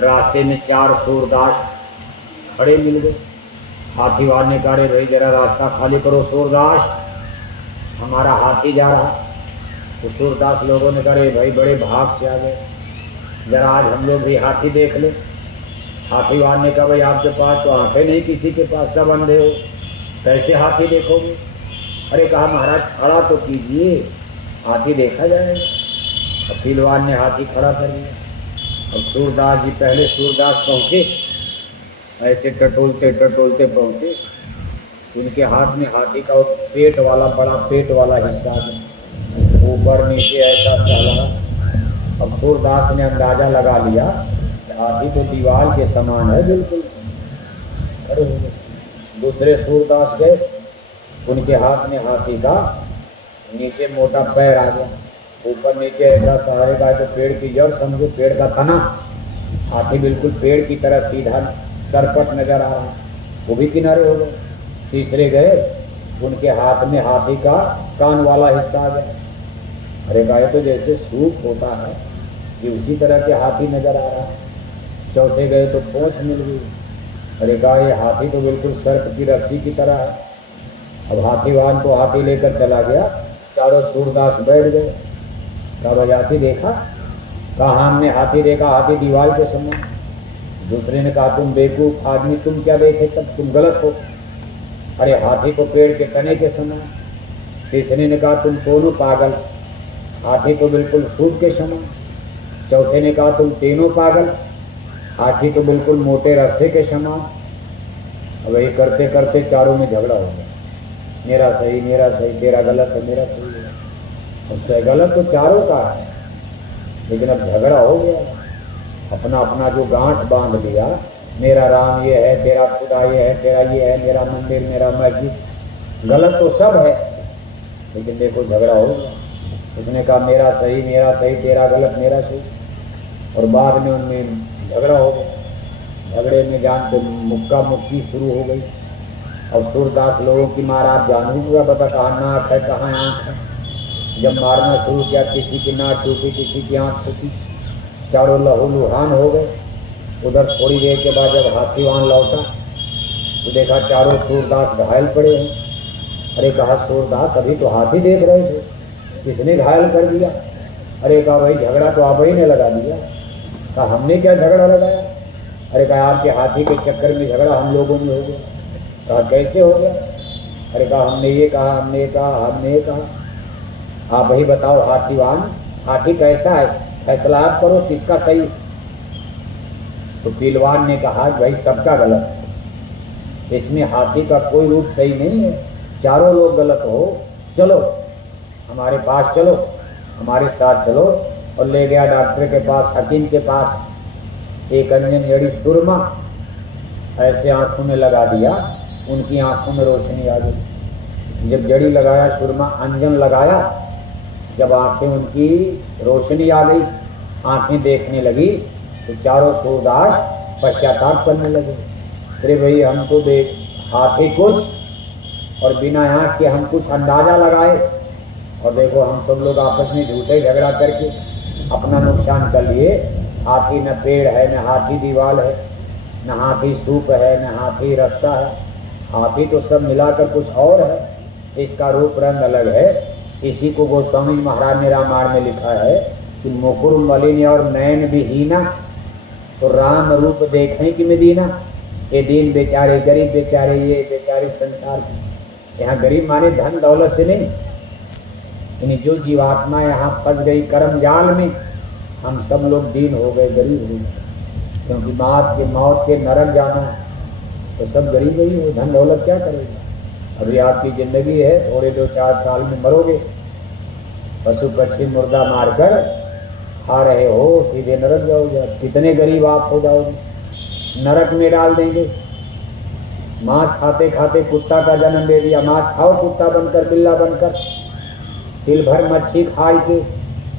रास्ते में 4 सूरदास खड़े मिल गए। हाथी वाले ने कहा, भाई जरा रास्ता खाली करो सूरदास, हमारा हाथी जा रहा। तो सूरदास लोगों ने कहा, भाई बड़े भाग से आ गए, जरा आज हम लोग भी हाथी देख ले। हाथी वाले ने कहा, भाई आपके पास तो आंखें नहीं, किसी के पास सब अंधे हो, कैसे हाथी देखोगे? अरे कहा, महाराज खड़ा तो कीजिए, हाथी देखा जाएगा। पहलवान ने हाथी खड़ा कर दिया। और सूरदास जी, पहले सूरदास पहुँचे, ऐसे टटोलते टटोलते पहुँचे, उनके हाथ में हाथी का पेट वाला, बड़ा पेट वाला हिस्सा है, ऊपर नीचे ऐसा सहला। अब सूरदास ने अंदाजा लगा लिया कि हाथी तो दीवार के समान है बिल्कुल। अरे दूसरे सूरदास गए, उनके हाथ में हाथी का नीचे मोटा पैर आ गया, ऊपर नीचे ऐसा सहारे का, तो पेड़ की जड़ समझो, पेड़ का तना। हाथी बिल्कुल पेड़ की तरह सीधा सरपट नजर आ रहा है, वो भी किनारे हो गए। तीसरे गए, उनके हाथ में हाथी का कान वाला हिस्सा आ गया। अरे गाय तो जैसे सूप होता है, ये उसी तरह के हाथी नजर आ रहा है। चौथे गए तो पूंछ मिल गई। अरे गाय, हाथी तो बिल्कुल सर्प की रस्सी की तरह है। अब हाथीवान को हाथी लेकर चला गया, चारों सूरदास बैठ गए। कहा, हाथी देखा? कहा, हमने हाथी देखा, हाथी दीवार के समान। दूसरे ने कहा, तुम बेवकूफ आदमी, तुम क्या देखे, तब तुम गलत हो। अरे हाथी को पेड़ के तने के समान। तीसरे ने कहा, तुम दोनों पागल, हाथी तो बिल्कुल सूप के समान। चौथे ने कहा, तुम तीनों पागल, हाथी तो बिल्कुल मोटे रस्से के समान। अब ये करते करते चारों में झगड़ा हो गया, मेरा सही, तेरा गलत है, मेरा सही है। अब गलत तो चारों का है, लेकिन अब झगड़ा हो गया। अपना अपना जो गांठ बांध लिया, मेरा राम ये है, तेरा खुदा ये है, तेरा ये है, मेरा मंदिर, मेरा मस्जिद। गलत तो सब है, लेकिन देखो झगड़ा हो गया। उसने कहा, मेरा सही, तेरा गलत, मेरा सही। और बाद में उनमें झगड़ा हो गया। झगड़े में जान तो मुक्का मुक्की शुरू हो गई। अब सूरदास लोगों की मार आप जानू हुआ, बता कहाँ नाक है, कहाँ आँख है। जब मारना शुरू किया, किसी की नाक टूटी, किसी की आँख टूटी, चारों लहूलुहान हो गए। उधर थोड़ी देर के बाद जब हाथीवान लौटा तो देखा चारों सूरदास घायल पड़े हैं। अरे कहा, सूरदास अभी तो हाथी देख रहे थे, किसने घायल कर दिया? अरे कहा, भाई झगड़ा तो आप ही ने लगा दिया। कहा, हमने क्या झगड़ा लगाया? अरे कहा, आपके हाथी के चक्कर में झगड़ा हम लोगों में हो गया। कहा, कैसे हो गया? अरे कहा, हमने ये कहा, हमने ये कहा। आप वही बताओ हाथीवान, हाथी कैसा है, फैसला आप करो, किसका सही? तो पहलवान ने कहा, भाई सबका गलत है, इसमें हाथी का कोई रूप सही नहीं है, चारों लोग गलत हो। चलो हमारे पास चलो, हमारे साथ चलो। और ले गया डॉक्टर के पास, हकीम के पास। एक अंजन जड़ी सुरमा ऐसे आंखों में लगा दिया, उनकी आंखों में रोशनी आ गई। जब जड़ी लगाया, सुरमा अंजन लगाया, जब आंखें उनकी रोशनी आ गई, आंखें देखने लगी, तो चारों सूरदास पश्चाताप करने लगे। अरे भाई, हम तो देख हाथी कुछ और बिना आँख के हम कुछ अंदाजा लगाए, और देखो हम सब लोग आपस में झूठे झगड़ा करके अपना नुकसान कर लिए। हाथी न पेड़ है, न हाथी दीवाल है, न हाथी सूप है, न हाथी रस्सा है। हाथी तो सब मिलाकर कुछ और है, इसका रूप रंग अलग है। इसी को गोस्वामी महाराज ने रामायण में लिखा है कि मुकुर मलिन और नयन विहीना, तो राम रूप देखें कि मदीना। ये दीन बेचारे, गरीब बेचारे, ये बेचारे संसार के। यहाँ गरीब माने धन दौलत से नहीं, यानी जो जीवात्मा यहाँ फंस गई कर्म जाल में, हम सब लोग दीन हो गए, गरीब हो गए। क्योंकि मौत के नरक जाना है, तो सब गरीब ही हो, धन दौलत क्या करेगा? अभी आपकी जिंदगी है, थोड़े 2-4 साल में मरोगे। पशु पक्षी मुर्दा मारकर खा रहे हो, सीधे नरक जाओगे। कितने गरीब आप हो जाओगे, नरक में डाल देंगे। मांस खाते खाते कुत्ता का जन्म दे दिया, मांस खाओ कुत्ता बनकर, बिल्ला बनकर। तिल भर मच्छी खाई के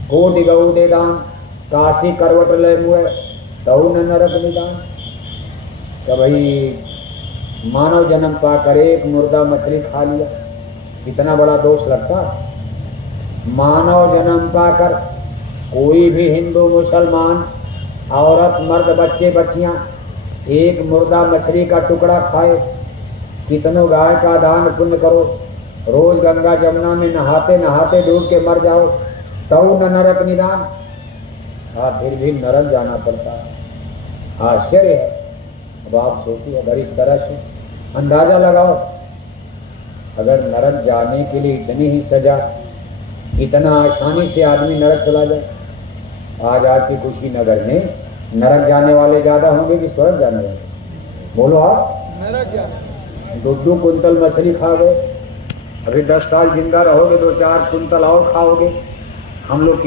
कोट गऊ दे दान, काशी करवट ले मुए तऊ न नरक निदान। तो भाई मानव जन्म पाकर एक मुर्दा मछली खा लिया, कितना बड़ा दोष लगता। मानव जन्म पाकर कोई भी हिंदू मुसलमान औरत मर्द बच्चे बच्चियां एक मुर्दा मछली का टुकड़ा खाए, कितनों गाय का दान पुण्य करो, रोज गंगा जमुना में नहाते नहाते डूब के मर जाओ, तब न नरक निदान। फिर भी नरक जाना पड़ता है। आश्चर्य है। अब आप सोचिए, अगर इस तरह से अंदाजा लगाओ, अगर नरक जाने के लिए इतनी ही सजा, इतना आसानी से आदमी नरक चला जाए। आज आपकी कुशीनगर में नरक जाने वाले ज्यादा होंगे कि स्वर्ग जाने वाले? बोलो आप। नरक जाने। 2 कुंतल मछली खा गए, अभी 10 साल जिंदा रहोगे, 2-4 कुंतल और खाओगे। हम लोग